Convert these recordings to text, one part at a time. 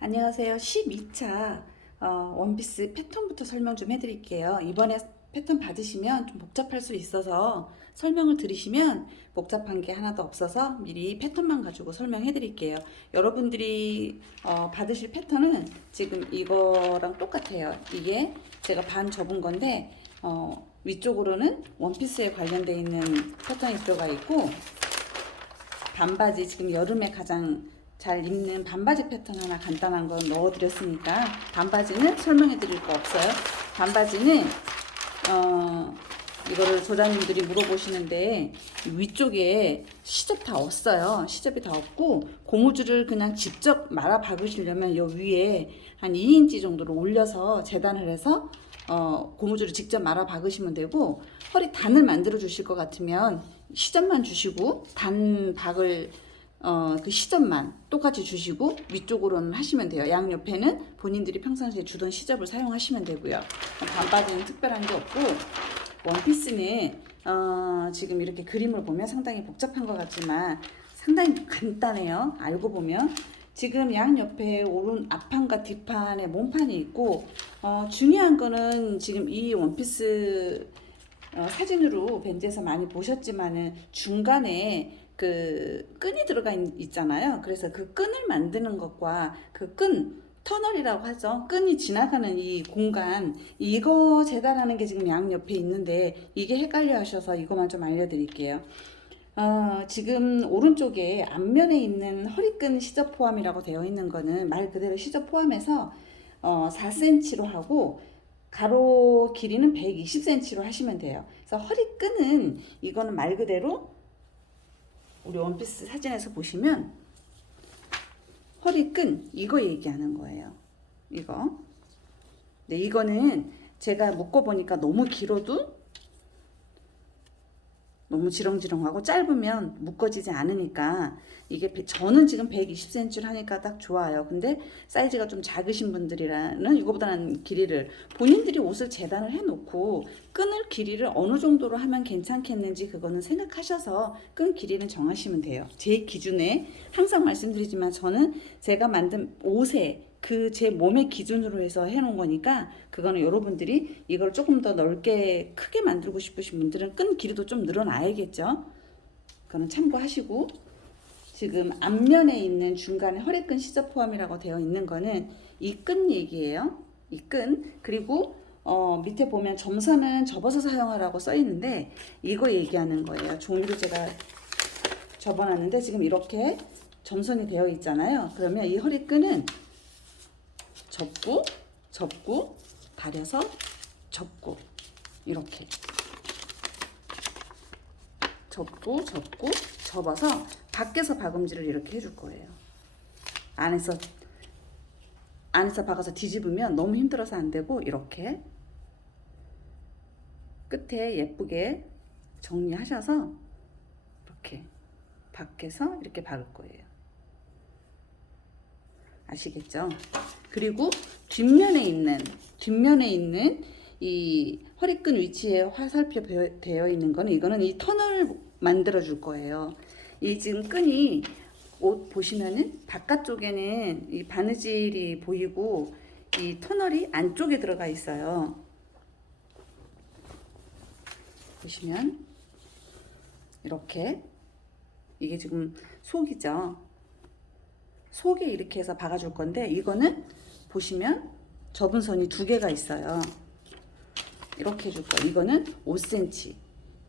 안녕하세요. 12차 어, 원피스 패턴부터 설명 좀 해드릴게요. 이번에 패턴 받으시면 좀 복잡할 수 있어서 설명을 들으시면 복잡한 게 하나도 없어서 미리 패턴만 가지고 설명해 드릴게요. 여러분들이 어, 받으실 패턴은 지금 이거랑 똑같아요. 이게 제가 반 접은 건데 어, 위쪽으로는 원피스에 관련되어 있는 패턴이 들어가 있고 반바지 지금 여름에 가장 잘 입는 반바지 패턴 하나 간단한 거 넣어드렸으니까 반바지는 설명해 드릴 거 없어요. 반바지는 어 이거를 소장님들이 물어보시는데 위쪽에 시접 다 없어요. 시접이 다 없고 고무줄을 그냥 직접 말아 박으시려면 요 위에 한 2인치 정도로 올려서 재단을 해서 어, 고무줄을 직접 말아 박으시면 되고 허리 단을 만들어 주실 것 같으면 시접만 주시고 단 박을 어, 그 시접만 똑같이 주시고 위쪽으로는 하시면 돼요. 양옆에는 본인들이 평상시에 주던 시접을 사용하시면 되고요. 반바지는 특별한 게 없고 원피스는 어, 지금 이렇게 그림을 보면 상당히 복잡한 것 같지만 상당히 간단해요. 알고 보면 지금 양옆에 오른 앞판과 뒷판에 몸판이 있고 어, 중요한 거는 지금 이 원피스 어, 사진으로 벤즈에서 많이 보셨지만은 중간에 그 끈이 들어가 있, 잖아요 그래서 그 끈을 만드는 것과 그 끈 터널이라고 하죠. 끈이 지나가는 이 공간 이거 재단하는 게 지금 양 옆에 있는데 이게 헷갈려 하셔서 이것만 좀 알려드릴게요. 어, 지금 오른쪽에 앞면에 있는 허리끈 시접 포함이라고 되어 있는 거는 말 그대로 시접 포함해서 어, 4cm로 하고 가로 길이는 120cm로 하시면 돼요. 그래서 허리끈은 이거는 말 그대로 우리 원피스 사진에서 보시면 허리끈 이거 얘기하는 거예요. 이거. 네, 이거는 제가 묶어 보니까 너무 길어도 너무 지렁지렁하고 짧으면 묶어지지 않으니까 이게 배- 저는 지금 120cm를 하니까 딱 좋아요. 근데 사이즈가 좀 작으신 분들이라는 이거보다는 길이를 본인들이 옷을 재단을 해놓고 끈을 길이를 어느 정도로 하면 괜찮겠는지 그거는 생각하셔서 끈 길이는 정하시면 돼요. 제 기준에 항상 말씀드리지만 저는 제가 만든 옷에 그 제 몸의 기준으로 해서 해놓은 거니까 그거는 여러분들이 이걸 조금 더 넓게 크게 만들고 싶으신 분들은 끈 길이도 좀 늘어나야겠죠. 그거는 참고하시고 지금 앞면에 있는 중간에 허리끈 시접 포함이라고 되어 있는 거는 이 끈 얘기예요. 이 끈. 그리고 어, 밑에 보면 점선은 접어서 사용하라고 써 있는데 이거 얘기하는 거예요. 종이로 제가 접어놨는데 지금 이렇게 점선이 되어 있잖아요. 그러면 이 허리끈은 접고 접고 다려서 접고 이렇게 접고 접고 접어서 밖에서 박음질을 이렇게 해줄 거예요. 안에서 안에서 박아서 뒤집으면 너무 힘들어서 안 되고 이렇게 끝에 예쁘게 정리하셔서 이렇게 밖에서 이렇게 박을 거예요. 아시겠죠? 그리고 뒷면에 있는 뒷면에 있는 이 허리끈 위치에 화살표 배- 되어 있는 거는 이거는 이 턴을 만들어 줄 거예요. 이 지금 끈이 옷 보시면은 바깥쪽에는 이 바느질이 보이고 이 터널이 안쪽에 들어가 있어요. 보시면 이렇게 이게 지금 속이죠. 속에 이렇게 해서 박아줄 건데 이거는 보시면 접은 선이 두 개가 있어요. 이렇게 해줄 거예요. 이거는 5cm,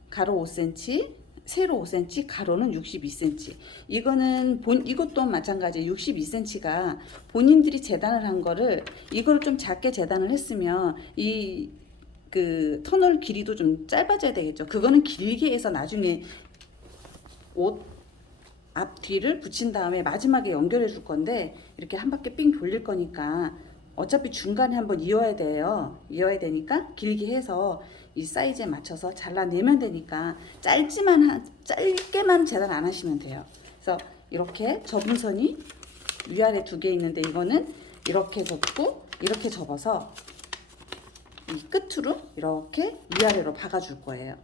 가로 5cm, 세로 5cm, 가로는 62cm. 이거는 본 이것도 마찬가지 62cm가 본인들이 재단을 한 거를 이걸 좀 작게 재단을 했으면 이 그 터널 길이도 좀 짧아져야 되겠죠. 그거는 길게 해서 나중에 옷 앞뒤를 붙인 다음에 마지막에 연결해 줄 건데 이렇게 한 바퀴 삥 돌릴 거니까 어차피 중간에 한번 이어야 돼요. 이어야 되니까 길게 해서 이 사이즈에 맞춰서 잘라내면 되니까 짧지만 한, 짧게만 재단 안 하시면 돼요. 그래서 이렇게 접은 선이 위아래 두 개 있는데 이거는 이렇게 접고 이렇게 접어서 이 끝으로 이렇게 위아래로 박아줄 거예요.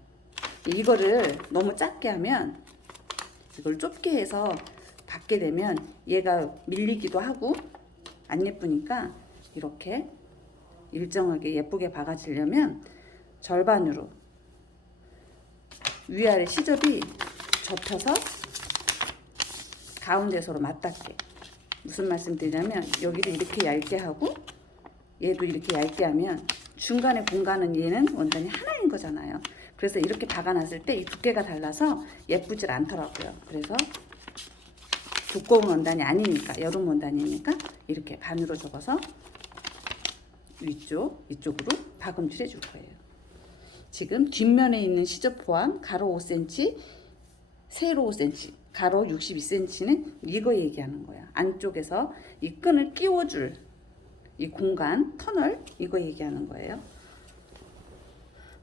이거를 너무 작게 하면 이걸 좁게 해서 받게 되면 얘가 밀리기도 하고 안 예쁘니까 이렇게 일정하게 예쁘게 박아지려면 절반으로 위아래 시접이 접혀서 가운데 서로 맞닿게. 무슨 말씀 드리냐면 여기를 이렇게 얇게 하고 얘도 이렇게 얇게 하면 중간에 공간은 얘는 원단이 하나인 거잖아요. 그래서 이렇게 박아놨을 때 이 두께가 달라서 예쁘질 않더라고요. 그래서 두꺼운 원단이 아니니까 여름 원단이니까 이렇게 반으로 접어서 위쪽 이쪽으로 박음질 해줄 거예요. 지금 뒷면에 있는 시접 포함 가로 5cm, 세로 5cm, 가로 62cm는 이거 얘기하는 거야. 안쪽에서 이 끈을 끼워줄 이 공간, 터널 이거 얘기하는 거예요.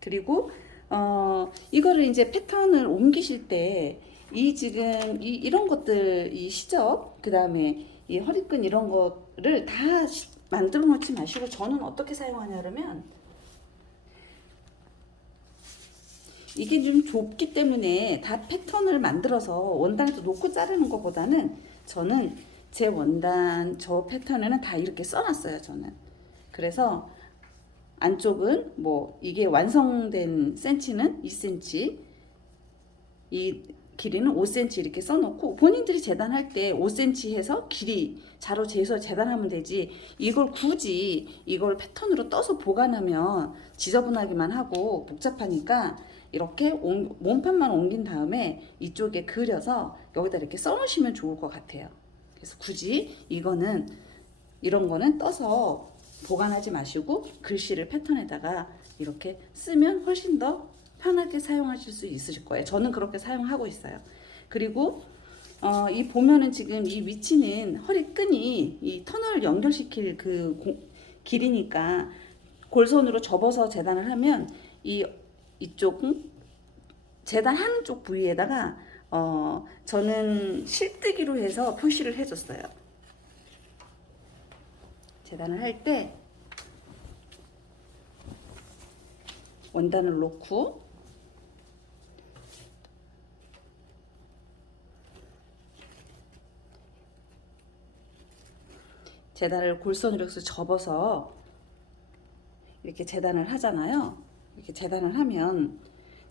그리고 어 이거를 이제 패턴을 옮기실 때 이 지금 이 이런 것들 이 시접 그다음에 이 허리끈 이런 거를 다 시- 만들어 놓지 마시고 저는 어떻게 사용하냐 그러면 이게 좀 좁기 때문에 다 패턴을 만들어서 원단에도 놓고 자르는 것보다는 저는 제 원단 저 패턴에는 다 이렇게 써놨어요 저는 그래서 안쪽은 뭐 이게 완성된 센치는 2cm 이 길이는 5cm 이렇게 써놓고 본인들이 재단할 때 5cm 해서 길이 자로 재서 재단하면 되지 이걸 굳이 이걸 패턴으로 떠서 보관하면 지저분하기만 하고 복잡하니까 이렇게 옮- 몸판만 옮긴 다음에 이쪽에 그려서 여기다 이렇게 써놓으시면 좋을 것 같아요. 그래서 굳이 이거는 이런 거는 떠서 보관하지 마시고 글씨를 패턴에다가 이렇게 쓰면 훨씬 더 편하게 사용하실 수 있으실 거예요. 저는 그렇게 사용하고 있어요. 그리고 어, 이 보면은 지금 이 위치는 허리끈이 이 터널 연결시킬 그 고- 길이니까 골선으로 접어서 재단을 하면 이 이쪽은 재단 하는 쪽 부위에다가 어, 저는 실뜨기로 해서 표시를 해줬어요. 재단을 할 때 원단을 놓고 재단을 골선으로 해서 접어서 이렇게 재단을 하잖아요. 이렇게 재단을 하면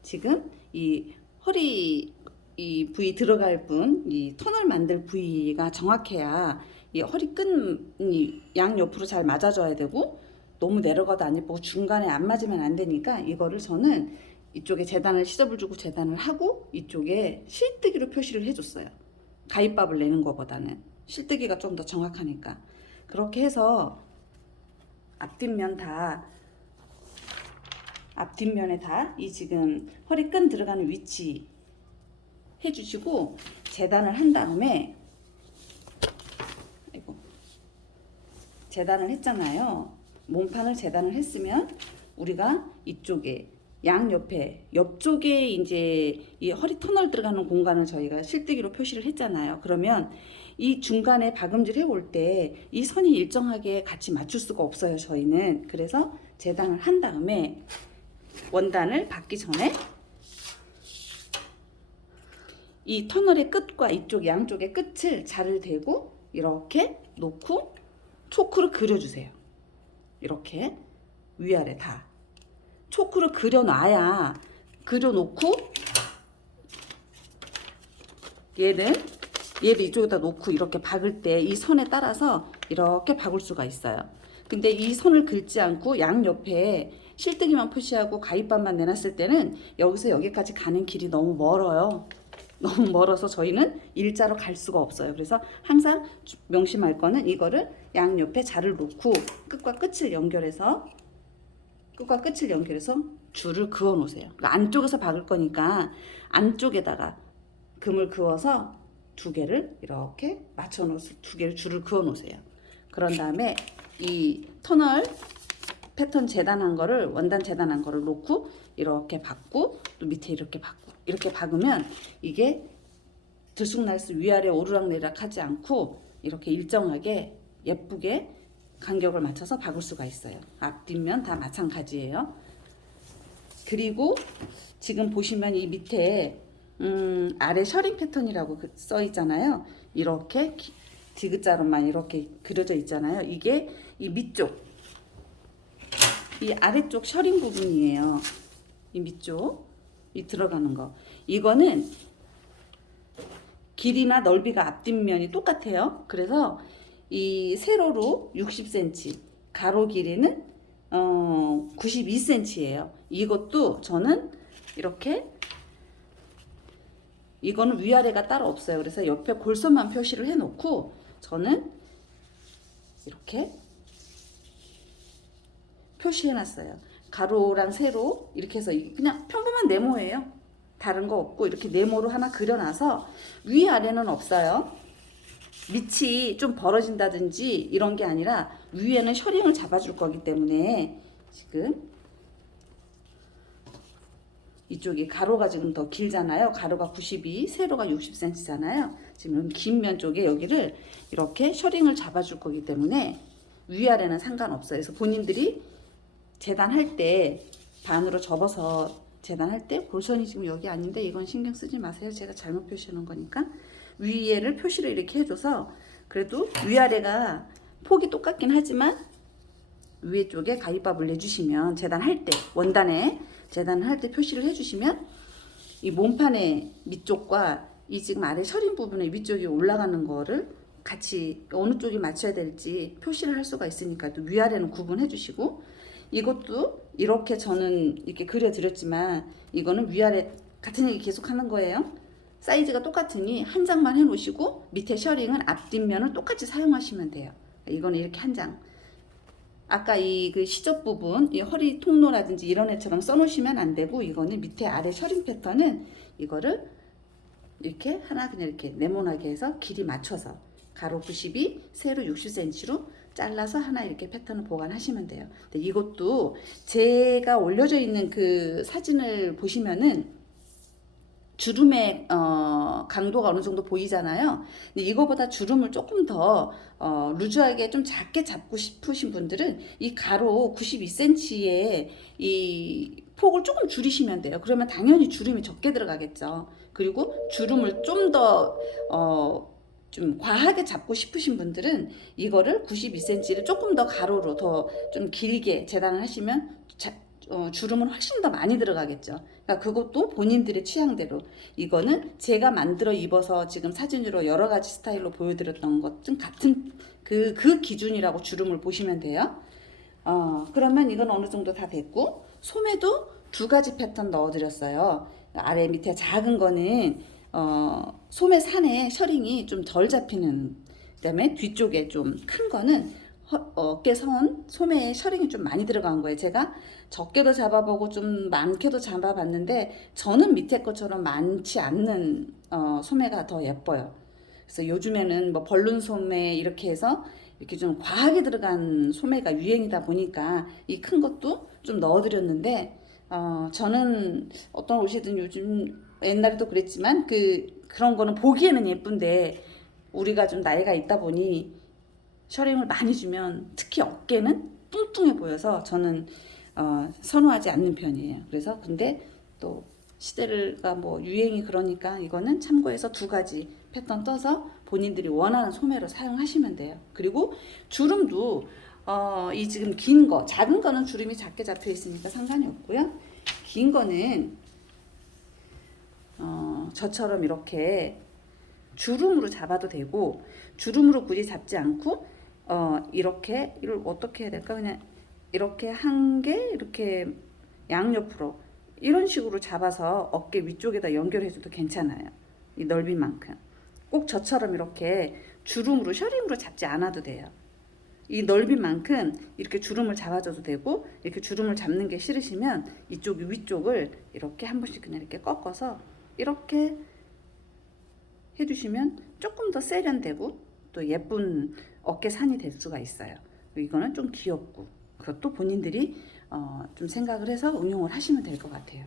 지금 이 허리 이 부위 들어갈 분, 이 톤을 만들 부위가 정확해야 이 허리끈이 양 옆으로 잘 맞아줘야 되고 너무 내려가도 안 예쁘고 중간에 안 맞으면 안 되니까 이거를 저는 이쪽에 재단을 시접을 주고 재단을 하고 이쪽에 실뜨기로 표시를 해줬어요. 가위밥을 내는 것보다는 실뜨기가 좀 더 정확하니까 그렇게 해서 앞뒷면 다 앞뒷면에 다 이 지금 허리끈 들어가는 위치 해주시고 재단을 한 다음에 아이고 재단을 했잖아요. 몸판을 재단을 했으면 우리가 이쪽에 양 옆에 옆쪽에 이제 이 허리 터널 들어가는 공간을 저희가 실뜨기로 표시를 했잖아요. 그러면 이 중간에 박음질 해올 때 이 선이 일정하게 같이 맞출 수가 없어요. 저희는 그래서 재단을 한 다음에 원단을 받기 전에 이 터널의 끝과 이쪽 양쪽의 끝을 자를 대고 이렇게 놓고 초크로 그려주세요. 이렇게 위아래 다 초크로 그려놔야 그려놓고 얘를 얘를 이쪽에다 놓고 이렇게 박을 때 이 선에 따라서 이렇게 박을 수가 있어요. 근데 이 선을 긁지 않고 양 옆에 실뜨기만 표시하고 가위밥만 내놨을 때는 여기서 여기까지 가는 길이 너무 멀어요. 너무 멀어서 저희는 일자로 갈 수가 없어요. 그래서 항상 주- 명심할 거는 이거를 양 옆에 자를 놓고 끝과 끝을 연결해서 끝과 끝을 연결해서 줄을 그어 놓으세요. 그러니까 안쪽에서 박을 거니까 안쪽에다가 금을 그어서 두 개를 이렇게 맞춰 놓으세요. 두 개를 줄을 그어 놓으세요. 그런 다음에 이 터널 패턴 재단한 거를 원단 재단한 거를 놓고 이렇게 박고 또 밑에 이렇게 박고 이렇게 박으면 이게 들쑥날쑥 위아래 오르락내리락 하지 않고 이렇게 일정하게 예쁘게 간격을 맞춰서 박을 수가 있어요. 앞뒷면 다 마찬가지예요. 그리고 지금 보시면 이 밑에 음, 아래 셔링 패턴이라고 그- 써 있잖아요. 이렇게 기- 디귿자로만 이렇게 그려져 있잖아요. 이게 이 밑쪽 이 아래쪽 셔링 부분이에요. 이 밑쪽 이 들어가는 거 이거는 길이나 넓이가 앞뒷면이 똑같아요. 그래서 이 세로로 60cm, 가로 길이는 어 92cm예요. 이것도 저는 이렇게 이거는 위아래가 따로 없어요. 그래서 옆에 골선만 표시를 해놓고 저는 이렇게 표시해놨어요. 가로랑 세로 이렇게 해서 그냥 평범한 네모예요. 다른 거 없고 이렇게 네모로 하나 그려놔서 위아래는 없어요. 밑이 좀 벌어진다든지 이런 게 아니라 위에는 셔링을 잡아줄 거기 때문에 지금 이쪽이 가로가 지금 더 길잖아요. 가로가 92, 세로가 60cm잖아요. 지금 긴 면 쪽에 여기를 이렇게 셔링을 잡아줄 거기 때문에 위아래는 상관없어요. 그래서 본인들이 재단할 때 반으로 접어서 재단할 때 골선이 지금 여기 아닌데 이건 신경 쓰지 마세요. 제가 잘못 놓은 거니까 위에를 표시를 이렇게 해줘서 그래도 위아래가 폭이 똑같긴 하지만 위에 쪽에 가위밥을 내주시면 재단할 때 원단에 재단을 할때 표시를 해주시면 이 몸판의 밑쪽과 이 지금 아래 셔링 부분의 위쪽이 올라가는 거를 같이 어느 쪽이 맞춰야 될지 표시를 할 수가 있으니까 또 위아래는 구분해 주시고 이것도 이렇게 저는 이렇게 그려드렸지만 이거는 위아래 같은 얘기 계속 하는 거예요. 사이즈가 똑같으니 한 장만 해 놓으시고 밑에 셔링은 앞뒷면을 똑같이 사용하시면 돼요. 이거는 이렇게 한 장. 아까 이 그 시접 부분, 이 허리 통로라든지 이런 애처럼 써놓으시면 안 되고 이거는 밑에 아래 셔링 패턴은 이거를 이렇게 하나 그냥 이렇게 네모나게 해서 길이 맞춰서 가로 92, 세로 60cm로 잘라서 하나 이렇게 패턴을 보관하시면 돼요. 이것도 제가 올려져 있는 그 사진을 보시면은 주름의 어, 강도가 어느 정도 보이잖아요. 근데 이거보다 주름을 조금 더 어, 루즈하게 좀 작게 잡고 싶으신 분들은 이 가로 92cm의 이 폭을 조금 줄이시면 돼요. 그러면 당연히 주름이 적게 들어가겠죠. 그리고 주름을 좀더 어, 좀 과하게 잡고 싶으신 분들은 이거를 92cm를 조금 더 가로로 더 좀 길게 재단을 하시면 자, 어, 주름은 훨씬 더 많이 들어가겠죠. 그러니까 그것도 본인들의 취향대로 이거는 제가 만들어 입어서 지금 사진으로 여러 가지 스타일로 보여드렸던 것은 같은 그, 그 기준이라고 주름을 보시면 돼요. 어, 그러면 이건 어느 정도 다 됐고 소매도 두 가지 패턴 넣어드렸어요. 아래 밑에 작은 거는 어, 소매 산에 셔링이 좀 덜 잡히는 그다음에 뒤쪽에 좀 큰 거는 허- 어깨 선 소매에 셔링이 좀 많이 들어간 거예요. 제가 적게도 잡아보고 좀 많게도 잡아봤는데 저는 밑에 것처럼 많지 않는 어, 소매가 더 예뻐요. 그래서 요즘에는 뭐 벌룬 소매 이렇게 해서 이렇게 좀 과하게 들어간 소매가 유행이다 보니까 이 큰 것도 좀 넣어드렸는데 어, 저는 어떤 옷이든 요즘 옛날에도 그랬지만 그 그런 거는 보기에는 예쁜데 우리가 좀 나이가 있다 보니 셔링을 많이 주면 특히 어깨는 뚱뚱해 보여서 저는 어, 선호하지 않는 편이에요. 그래서 근데 또 시대가 뭐 유행이 그러니까 이거는 참고해서 두 가지 패턴 떠서 본인들이 원하는 소매로 사용하시면 돼요. 그리고 주름도 어, 이 지금 긴 거, 작은 거는 주름이 작게 잡혀 있으니까 상관이 없고요. 긴 거는 어, 저처럼 이렇게 주름으로 잡아도 되고 주름으로 굳이 잡지 않고 어, 이렇게 이걸 어떻게 해야 될까? 그냥 이렇게 한 개 이렇게 양옆으로 이런 식으로 잡아서 어깨 위쪽에다 연결해줘도 괜찮아요. 이 넓이만큼. 꼭 저처럼 이렇게 주름으로 셔링으로 잡지 않아도 돼요. 이 넓이만큼 이렇게 주름을 잡아줘도 되고 이렇게 주름을 잡는 게 싫으시면 이쪽 위쪽을 이렇게 한 번씩 그냥 이렇게 꺾어서 이렇게 해주시면 조금 더 세련되고 또 예쁜 어깨 산이 될 수가 있어요. 이거는 좀 귀엽고 그것도 본인들이 어, 좀 생각을 해서 응용을 하시면 될 것 같아요.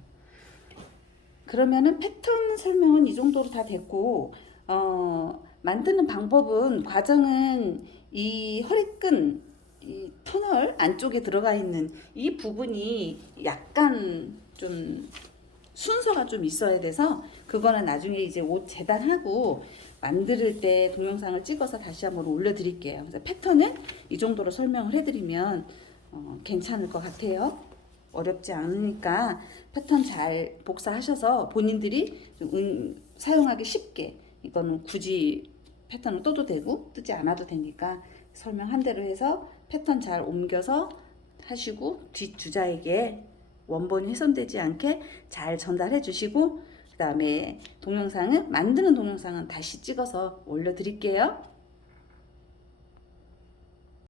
그러면은 패턴 설명은 이 정도로 다 됐고 어, 만드는 방법은 과정은 이 허리끈 이 터널 안쪽에 들어가 있는 이 부분이 약간 좀 순서가 좀 있어야 돼서 그거는 나중에 이제 옷 재단하고 만들 때 동영상을 찍어서 다시 한번 올려드릴게요. 그래서 패턴은 이 정도로 설명을 해드리면 어, 괜찮을 것 같아요. 어렵지 않으니까 패턴 잘 복사하셔서 본인들이 좀 음, 사용하기 쉽게 이거는 굳이 패턴을 떠도 되고 뜨지 않아도 되니까 설명한 대로 해서 패턴 잘 옮겨서 하시고 뒷 주자에게 원본이 훼손되지 않게 잘 전달해 주시고 그 다음에 동영상은 만드는 동영상은 다시 찍어서 올려드릴게요.